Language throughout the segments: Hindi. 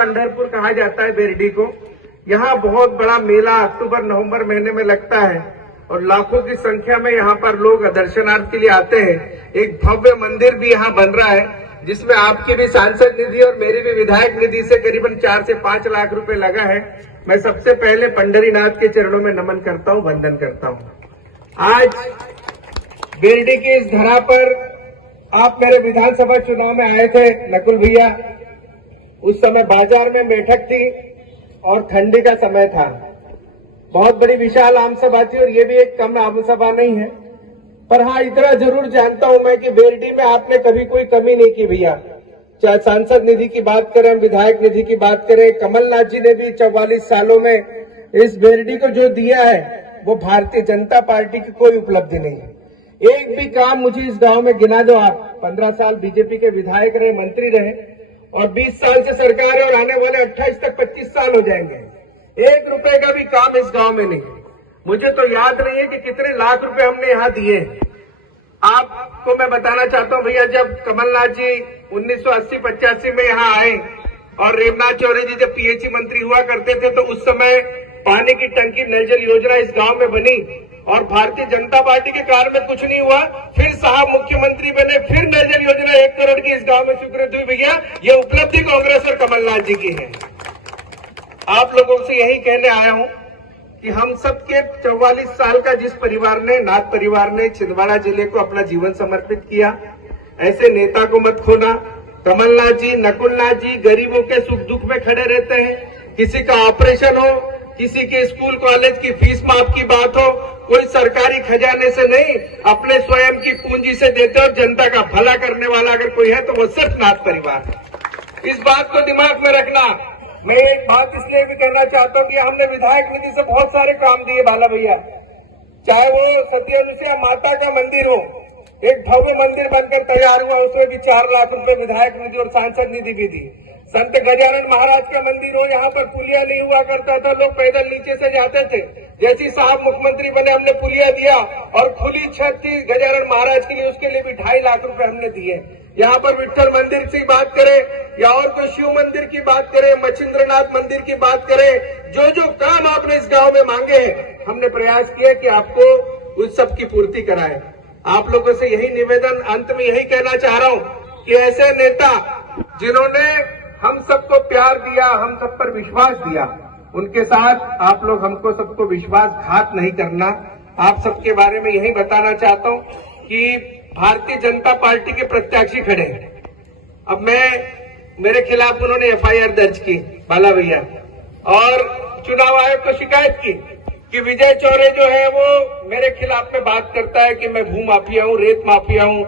पंढरपुर कहा जाता है बेरडी को। यहाँ बहुत बड़ा मेला अक्टूबर नवंबर महीने में लगता है और लाखों की संख्या में यहाँ पर लोग दर्शनार्थ के लिए आते हैं। एक भव्य मंदिर भी यहाँ बन रहा है जिसमें आपकी भी सांसद निधि और मेरी भी विधायक निधि से करीबन 4 से 5 लाख रुपए लगा है। मैं सबसे पहले पंढरीनाथ के चरणों में नमन करता हूँ, वंदन करता हूँ। आज बेरडी की इस धरा पर आप मेरे विधानसभा चुनाव में आए थे नकुल भैया। उस समय बाजार में बैठक थी और ठंडी का समय था। बहुत बड़ी विशाल आम सभा थी और ये भी एक कम आम सभा नहीं है। पर हाँ, इतना जरूर जानता हूं मैं कि बेरडी में आपने कभी कोई कमी नहीं की भैया। चाहे सांसद निधि की बात करें, विधायक निधि की बात करें, कमलनाथ जी ने भी 44 सालों में इस बेरडी को जो दिया है वो भारतीय जनता पार्टी की कोई उपलब्धि नहीं है। एक भी काम मुझे इस गांव में गिना दो आप। 15 साल बीजेपी के विधायक रहे, मंत्री रहे और 20 साल से सरकार है और आने वाले 28 तक 25 साल हो जाएंगे। 1 रुपए का भी काम इस गांव में नहीं। मुझे तो याद नहीं है कि कितने लाख रुपए हमने यहाँ दिए। आपको मैं बताना चाहता हूँ भैया, जब कमलनाथ जी 1980-85 में यहाँ आए और रेवनाथ चौधरी जी जब पीएचई मंत्री हुआ करते थे तो उस समय पानी की टंकी नल जल योजना इस गांव में बनी और भारतीय जनता पार्टी के कार्य में कुछ नहीं हुआ। फिर साहब मुख्यमंत्री बने, फिर नल जल योजना 1 करोड़ की इस गांव में स्वीकृत हुई। भैया ये उपलब्धि कांग्रेस और कमलनाथ जी की है। आप लोगों से यही कहने आया हूं कि हम सबके 44 साल का जिस परिवार ने, नाथ परिवार ने छिंदवाड़ा जिले को अपना जीवन समर्पित किया, ऐसे नेता को मत खोना। कमलनाथ जी, नकुलनाथ जी गरीबों के सुख दुख में खड़े रहते हैं। किसी का ऑपरेशन हो, किसी के स्कूल कॉलेज की फीस माफ की बात हो, कोई सरकारी खजाने से नहीं, अपने स्वयं की पूंजी से देते और जनता का भला करने वाला अगर कोई है तो वो सिर्फ नाथ परिवार है। इस बात को दिमाग में रखना। मैं एक बात इसलिए भी कहना चाहता हूँ कि हमने विधायक निधि से बहुत सारे काम दिए बाला भैया। चाहे वो सती अनुसुईया माता का मंदिर हो, एक भव्य मंदिर बनकर तैयार हुआ, उसमें भी 4 लाख रुपए विधायक निधि और सांसद निधि भी दी। संत गजानन महाराज का मंदिर हो, यहाँ पर पुलिया नहीं हुआ करता था, लोग पैदल नीचे से जाते थे। जैसी साहब मुख्यमंत्री बने हमने पुलिया दिया और खुली छत थी गजानन महाराज के लिए, उसके लिए भी 2.5 लाख रुपए हमने दिए। यहाँ पर विठ्ठल मंदिर की बात करें या और कोई शिव मंदिर की बात करें, मच्छिंद्रनाथ मंदिर की बात करें, जो जो काम आपने इस गांव में मांगे हैं हमने प्रयास किया कि आपको उस सब की पूर्ति कराएं। आप लोगों से यही निवेदन, अंत में यही कहना चाह रहा हूं कि ऐसे नेता जिन्होंने हम सबको प्यार दिया, हम सब पर विश्वास दिया, उनके साथ आप लोग हमको सबको विश्वासघात नहीं करना। आप सबके बारे में यही बताना चाहता हूं कि भारतीय जनता पार्टी के प्रत्याशी खड़े हैं। अब मेरे खिलाफ उन्होंने एफआईआर दर्ज की बाला भैया और चुनाव आयोग को शिकायत की कि विजय चौरे जो है वो मेरे खिलाफ में बात करता है कि मैं भू माफिया हूँ, रेत माफिया हूँ,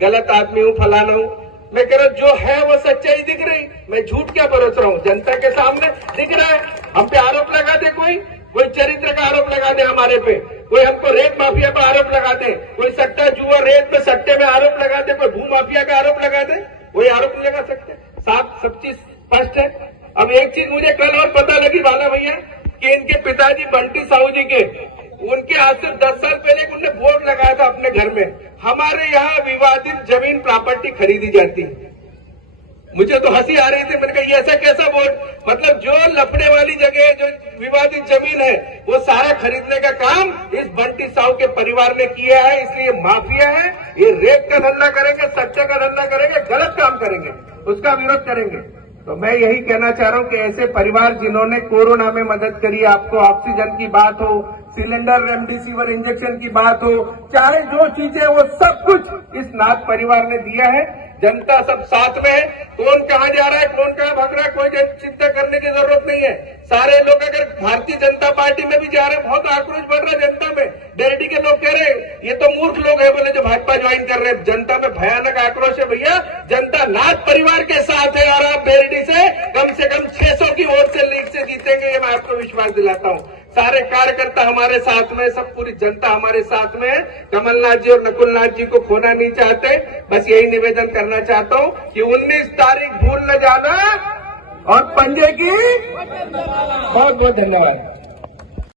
गलत आदमी हूँ, फलाना हूँ। मैं कह रहा जो है वो सच्चाई दिख रही, मैं झूठ क्या बरस रहा हूँ, जनता के सामने दिख रहा है। हम पे आरोप लगा दे, कोई चरित्र का आरोप लगा दे हमारे पे, कोई हमको रेत माफिया पर आरोप लगा दे, कोई सट्टा जुआ रेत पे सट्टे में आरोप लगा दे, कोई भू माफिया का आरोप लगा दे, कोई आरोप नहीं लगा सकते। साफ सब चीज स्पष्ट है। अब एक चीज मुझे कल और पता लगी बाला भैया कि इनके पिताजी बंटी साहू जी के, उनके आज से 10 साल पहले उन्होंने बोर्ड लगाया था अपने घर में, हमारे यहाँ विवादित जमीन प्रॉपर्टी खरीदी जाती है। मुझे तो हंसी आ रही थी। मैंने कहा ये ऐसा कैसा बोर्ड, मतलब जो लफड़े वाली जगह, जो विवादित जमीन है वो सारा खरीदने का काम इस बंटी साहू के परिवार ने किया है। इसलिए माफिया है, ये रेत का धंधा करेंगे, सट्टे का धंधा करेंगे, गलत काम करेंगे, उसका विरोध करेंगे। तो मैं यही कहना चाह रहा हूँ कि ऐसे परिवार जिन्होंने कोरोना में मदद करी, आपको ऑक्सीजन की बात हो, सिलेंडर, रेमडेसिविर इंजेक्शन की बात हो, चाहे जो चीजें, वो सब कुछ इस नाथ परिवार ने दिया है। जनता सब साथ में है। कौन कहाँ जा रहा है, कौन कहाँ भाग रहा है, कोई चिंता करने की जरूरत नहीं है। सारे लोग अगर भारतीय जनता पार्टी में भी जा रहे हैं, बहुत आक्रोश बढ़ रहा है जनता में। बेरडी के लोग कह रहे हैं ये तो मूर्ख लोग है बोले जो भाजपा ज्वाइन कर रहे हैं। जनता में भयानक आक्रोश है भैया। जनता नाथ परिवार के साथ है और आप बेरडी से कम 600 की वोट से लीड से जीतेंगे, ये मैं आपको विश्वास दिलाता हूँ। सारे कार्यकर्ता हमारे साथ में, सब पूरी जनता हमारे साथ में है। कमलनाथ जी और नकुलनाथ जी को खोना नहीं चाहते। बस यही निवेदन करना चाहता हूँ कि 19 तारीख भूल न जाना और पंजे की। बहुत बहुत धन्यवाद।